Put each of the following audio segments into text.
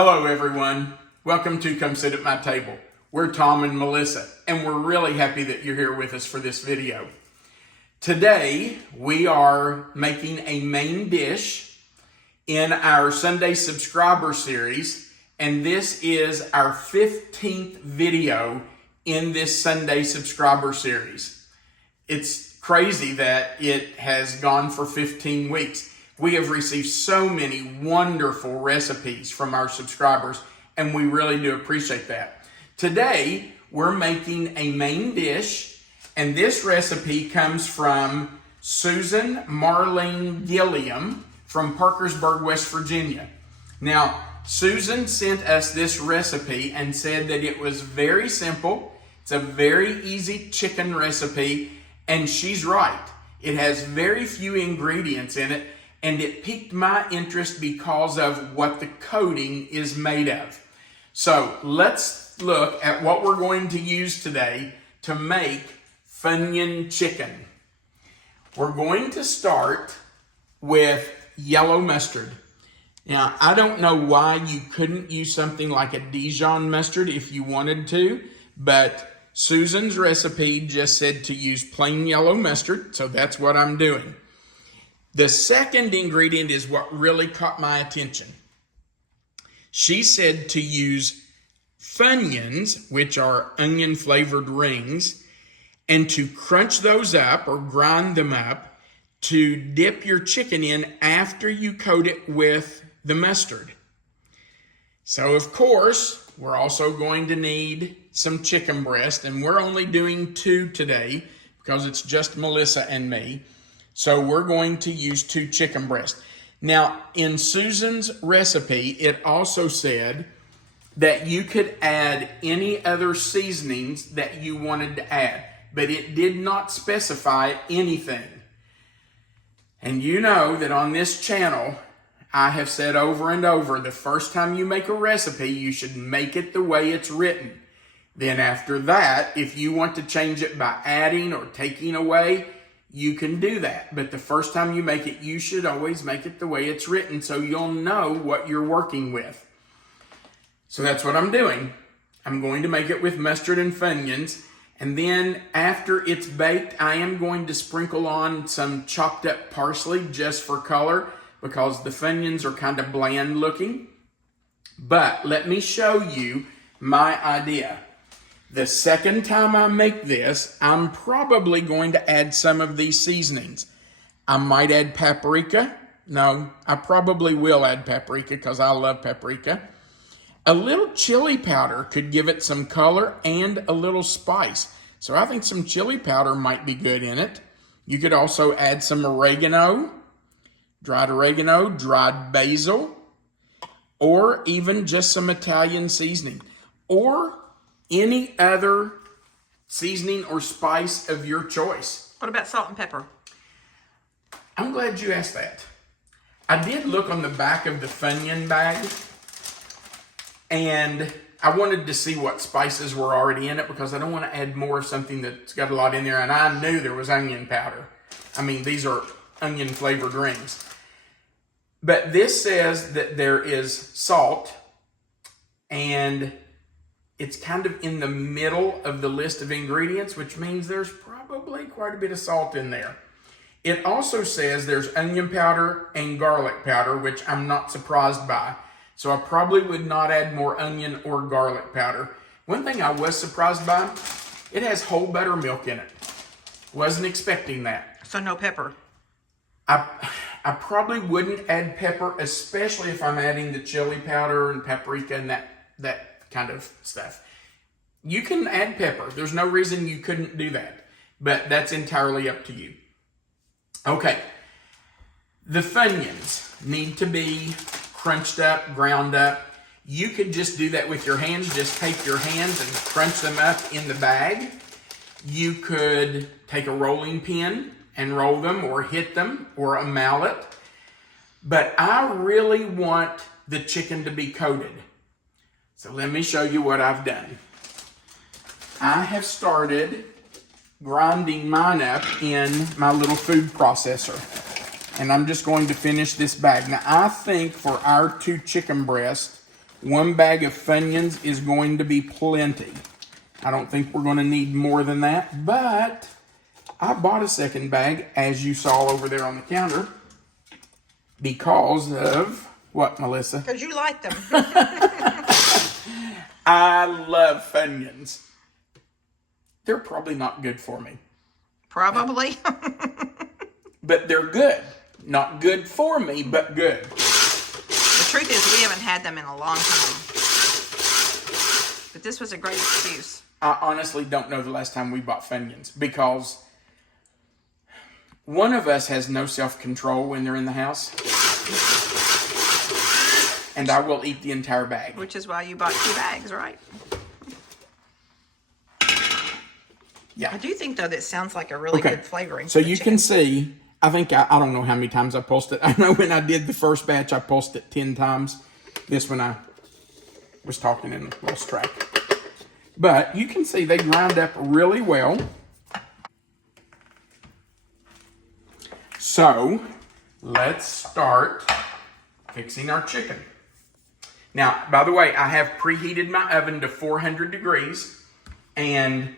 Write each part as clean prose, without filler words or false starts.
Hello everyone, welcome to Come Sit at My Table. We're Tom and Melissa, and we're really happy that you're here with us for this video. Today, we are making a main dish in our Sunday subscriber series, and this is our 15th video in this Sunday subscriber series. It's crazy that it has gone for 15 weeks. We have received so many wonderful recipes from our subscribers, and we really do appreciate that. Today, we're making a main dish, and this recipe comes from Susan Marlene Gilliam from Parkersburg, West Virginia. Now, Susan sent us this recipe and said that it was very simple. It's a very easy chicken recipe, and she's right. It has very few ingredients in it, and it piqued my interest because of what the coating is made of. So let's look at what we're going to use today to make Funyuns chicken. We're going to start with yellow mustard. Now, I don't know why you couldn't use something like a Dijon mustard if you wanted to, but Susan's recipe just said to use plain yellow mustard, so that's what I'm doing. The second ingredient is what really caught my attention. She said to use Funyuns, which are onion flavored rings, and to crunch those up or grind them up to dip your chicken in after you coat it with the mustard. So of course, we're also going to need some chicken breast, and we're only doing 2 today because it's just Melissa and me. So we're going to use 2 chicken breasts. Now, in Susan's recipe, it also said that you could add any other seasonings that you wanted to add, but it did not specify anything. And you know that on this channel, I have said over and over, the first time you make a recipe, you should make it the way it's written. Then after that, if you want to change it by adding or taking away, you can do that. But the first time you make it, you should always make it the way it's written so you'll know what you're working with. So that's what I'm doing. I'm going to make it with mustard and Funyuns. And then after it's baked, I am going to sprinkle on some chopped up parsley just for color because the Funyuns are kind of bland looking. But let me show you my idea. The second time I make this, I'm probably going to add some of these seasonings. I might add paprika. No, I probably will add paprika because I love paprika. A little chili powder could give it some color and a little spice. So I think some chili powder might be good in it. You could also add some oregano, dried basil, or even just some Italian seasoning, or any other seasoning or spice of your choice. What about salt and pepper? I'm glad you asked that. I did look on the back of the Funyun bag, and I wanted to see what spices were already in it because I don't want to add more of something that's got a lot in there, and I knew there was onion powder. I mean, these are onion flavored rings. But this says that there is salt, and it's kind of in the middle of the list of ingredients, which means there's probably quite a bit of salt in there. It also says there's onion powder and garlic powder, which I'm not surprised by. So I probably would not add more onion or garlic powder. One thing I was surprised by, it has whole buttermilk in it. Wasn't expecting that. So no pepper. I probably wouldn't add pepper, especially if I'm adding the chili powder and paprika and that kind of stuff. You can add pepper. There's no reason you couldn't do that, but that's entirely up to you. Okay, the Funyuns need to be crunched up, ground up. You could just do that with your hands. Just take your hands and crunch them up in the bag. You could take a rolling pin and roll them or hit them or a mallet. But I really want the chicken to be coated. So let me show you what I've done. I have started grinding mine up in my little food processor. And I'm just going to finish this bag. Now, I think for our 2 chicken breasts, 1 bag of Funyuns is going to be plenty. I don't think we're going to need more than that, but I bought a second bag, as you saw over there on the counter, because of, what, Melissa? Because you like them. I love Funyuns. They're probably not good for me. Probably. But they're good. Not good for me, but good. The truth is we haven't had them in a long time. But this was a great excuse. I honestly don't know the last time we bought Funyuns, because one of us has no self-control when they're in the house. And I will eat the entire bag. Which is why you bought 2 bags, right? Yeah. I do think, though, that it sounds like a really good flavoring. So you can see, I think, I don't know how many times I pulsed it. I know when I did the first batch, I pulsed it 10 times. This one I was talking and lost track. But you can see they grind up really well. So let's start fixing our chicken. Now, by the way, I have preheated my oven to 400 degrees, and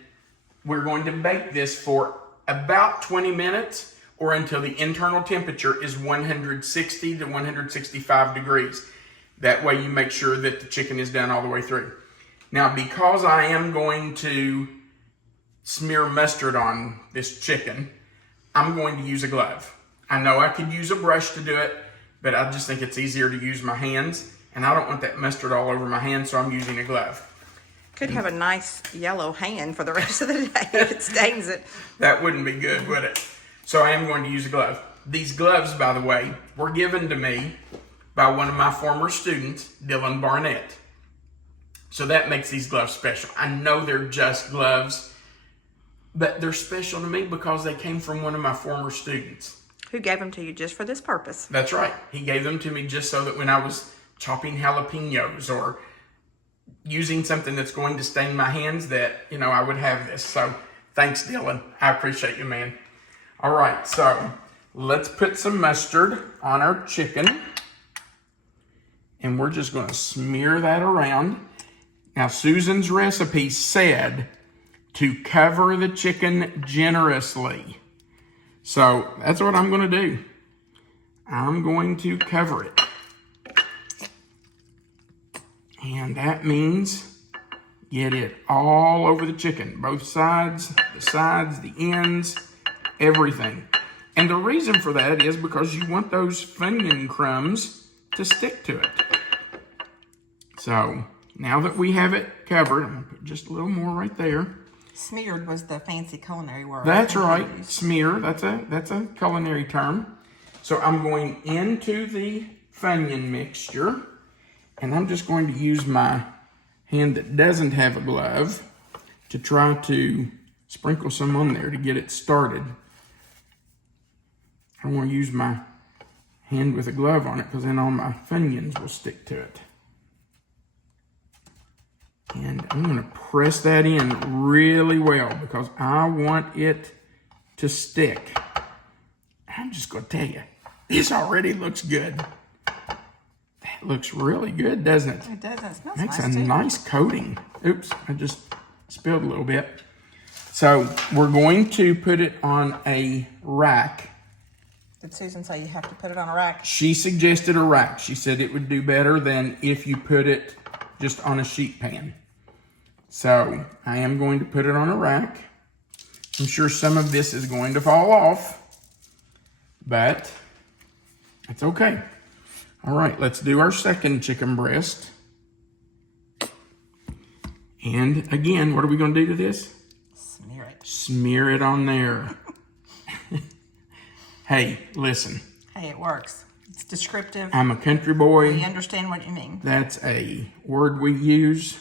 we're going to bake this for about 20 minutes or until the internal temperature is 160 to 165 degrees. That way you make sure that the chicken is done all the way through. Now, because I am going to smear mustard on this chicken, I'm going to use a glove. I know I could use a brush to do it, but I just think it's easier to use my hands, and I don't want that mustard all over my hands, so I'm using a glove. Could have a nice yellow hand for the rest of the day if it stains it. That wouldn't be good, would it? So I am going to use a glove. These gloves, by the way, were given to me by one of my former students, Dylan Barnett. So that makes these gloves special. I know they're just gloves, but they're special to me because they came from one of my former students. Who gave them to you just for this purpose? That's right. He gave them to me just so that when I was chopping jalapenos or using something that's going to stain my hands, that, you know, I would have this. So thanks, Dylan. I appreciate you, man. All right, so let's put some mustard on our chicken. And we're just going to smear that around. Now, Susan's recipe said to cover the chicken generously. So that's what I'm going to do. I'm going to cover it. And that means get it all over the chicken. Both sides, the ends, everything. And the reason for that is because you want those Funyun crumbs to stick to it. So now that we have it covered, I'm going to put just a little more right there. Smeared was the fancy culinary word. That's right. Smear. That's a culinary term. So I'm going into the Funyun mixture, and I'm just going to use my hand that doesn't have a glove to try to sprinkle some on there to get it started. I want to use my hand with a glove on it because then all my Funyuns will stick to it. And I'm going to press that in really well because I want it to stick. I'm just going to tell you, this already looks good. That looks really good, doesn't it? It does. It smells Makes nice, a too. nice coating. Oops, I just spilled a little bit. So we're going to put it on a rack. Did Susan say you have to put it on a rack? She suggested a rack. She said it would do better than if you put it just on a sheet pan. So I am going to put it on a rack. I'm sure some of this is going to fall off, but it's okay. All right, let's do our second chicken breast. And again, what are we going to do to this? Smear it. Smear it on there. Hey, listen. Hey, it works. It's descriptive. I'm a country boy. We understand what you mean. That's a word we use.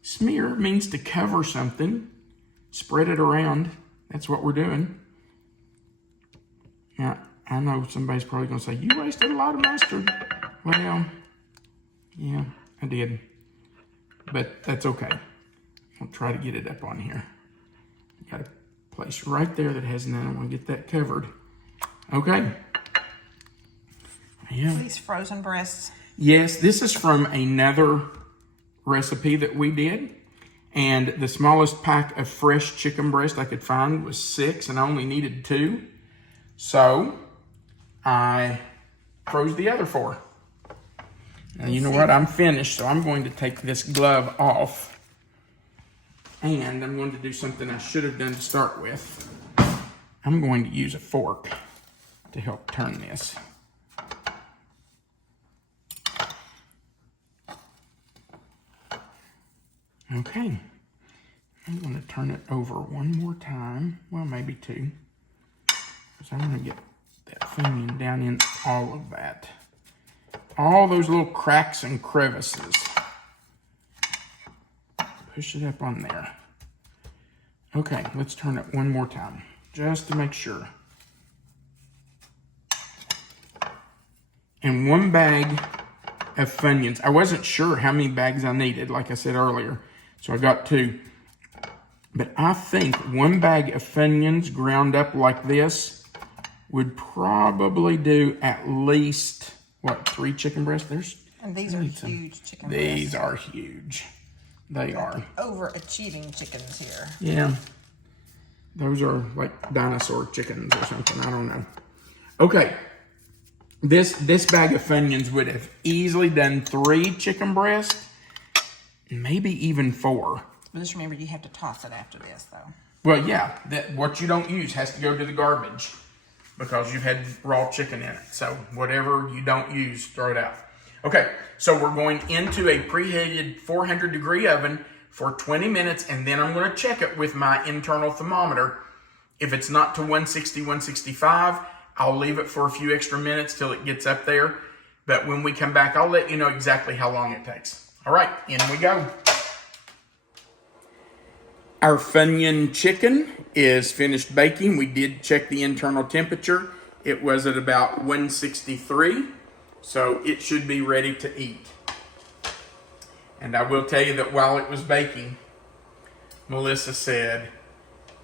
Smear means to cover something. Spread it around. That's what we're doing. Now, I know somebody's probably going to say, you wasted a lot of mustard. Well, yeah, I did. But that's okay. I'll try to get it up on here. Got a place right there that has none. I want to get that covered. Okay. Yeah. These frozen breasts. Yes, this is from another recipe that we did. And the smallest pack of fresh chicken breast I could find was 6, and I only needed 2. So I froze the other 4. Now, you know what? I'm finished, so I'm going to take this glove off. And I'm going to do something I should have done to start with. I'm going to use a fork to help turn this. Okay, I'm going to turn it over one more time, well, maybe 2, because I want to get that Funyun down in all of that. All those little cracks and crevices. Push it up on there. Okay, let's turn it one more time, just to make sure. And 1 bag of Funyuns. I wasn't sure how many bags I needed, like I said earlier. So I got 2. But I think 1 bag of Funyuns ground up like this would probably do at least, what, 3 chicken breasts? And these are huge chicken breasts. These are huge. They are. Overachieving chickens here. Yeah. Those are like dinosaur chickens or something. I don't know. Okay. This bag of Funyuns would have easily done 3 chicken breasts. Maybe even 4. But just remember, you have to toss it after this, though. Well, yeah, what you don't use has to go to the garbage because you've had raw chicken in it. So whatever you don't use, throw it out. Okay, so we're going into a preheated 400-degree oven for 20 minutes, and then I'm going to check it with my internal thermometer. If it's not to 160, 165, I'll leave it for a few extra minutes till it gets up there. But when we come back, I'll let you know exactly how long it takes. All right, in we go. Our Funyun chicken is finished baking. We did check the internal temperature. It was at about 163, so it should be ready to eat. And I will tell you that while it was baking, Melissa said,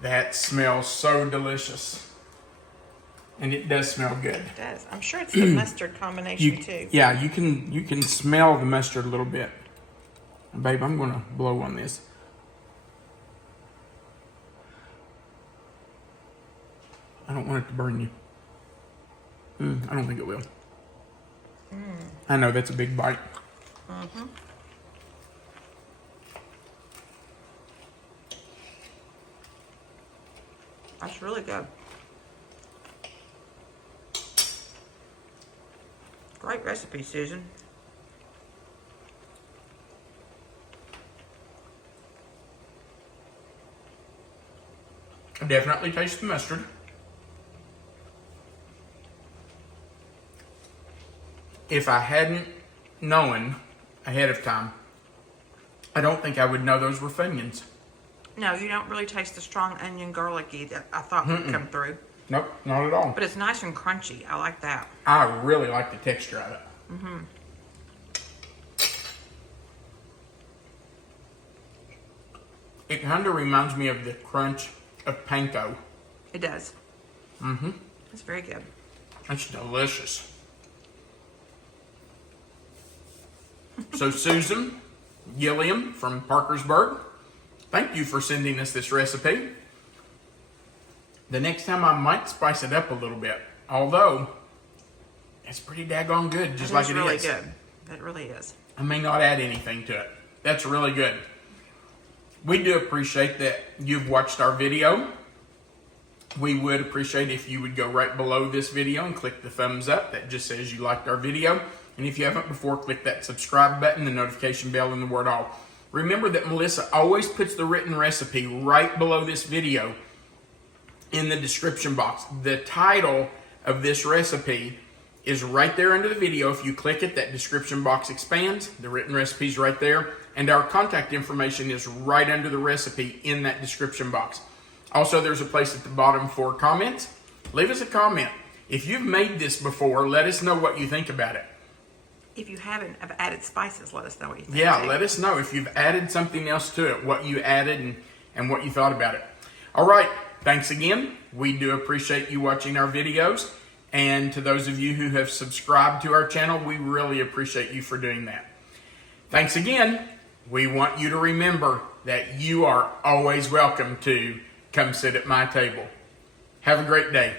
"That smells so delicious." And it does smell good. It does. I'm sure it's the mustard combination too. Yeah, you can smell the mustard a little bit. Babe, I'm going to blow on this. I don't want it to burn you. I don't think it will. I know, that's a big bite. That's really good. Great recipe, Susan. I definitely taste the mustard. If I hadn't known ahead of time, I don't think I would know those were Funyuns. No, you don't really taste the strong onion garlicky that I thought would come through. Nope, not at all. But it's nice and crunchy. I like that. I really like the texture of it. It kind of reminds me of the crunch of panko. It does. It's very good. It's delicious. So Susan Gilliam from Parkersburg, thank you for sending us this recipe. The next time I might spice it up a little bit, although it's pretty daggone good, just like it is. It's really good. It really is. I may not add anything to it. That's really good. We do appreciate that you've watched our video. We would appreciate if you would go right below this video and click the thumbs up. That just says you liked our video. And if you haven't before, click that subscribe button, the notification bell, and the word all. Remember that Melissa always puts the written recipe right below this video in the description box. The title of this recipe is right there under the video. If you click it, that description box expands. The written recipe is right there. And our contact information is right under the recipe in that description box. Also, there's a place at the bottom for comments. Leave us a comment. If you've made this before, let us know what you think about it. If you haven't have added spices, let us know what you think. Yeah, too. let us know if you've added something else to it, what you added and what you thought about it. All right, thanks again. We do appreciate you watching our videos. And to those of you who have subscribed to our channel, we really appreciate you for doing that. Thanks again. We want you to remember that you are always welcome to come sit at my table. Have a great day.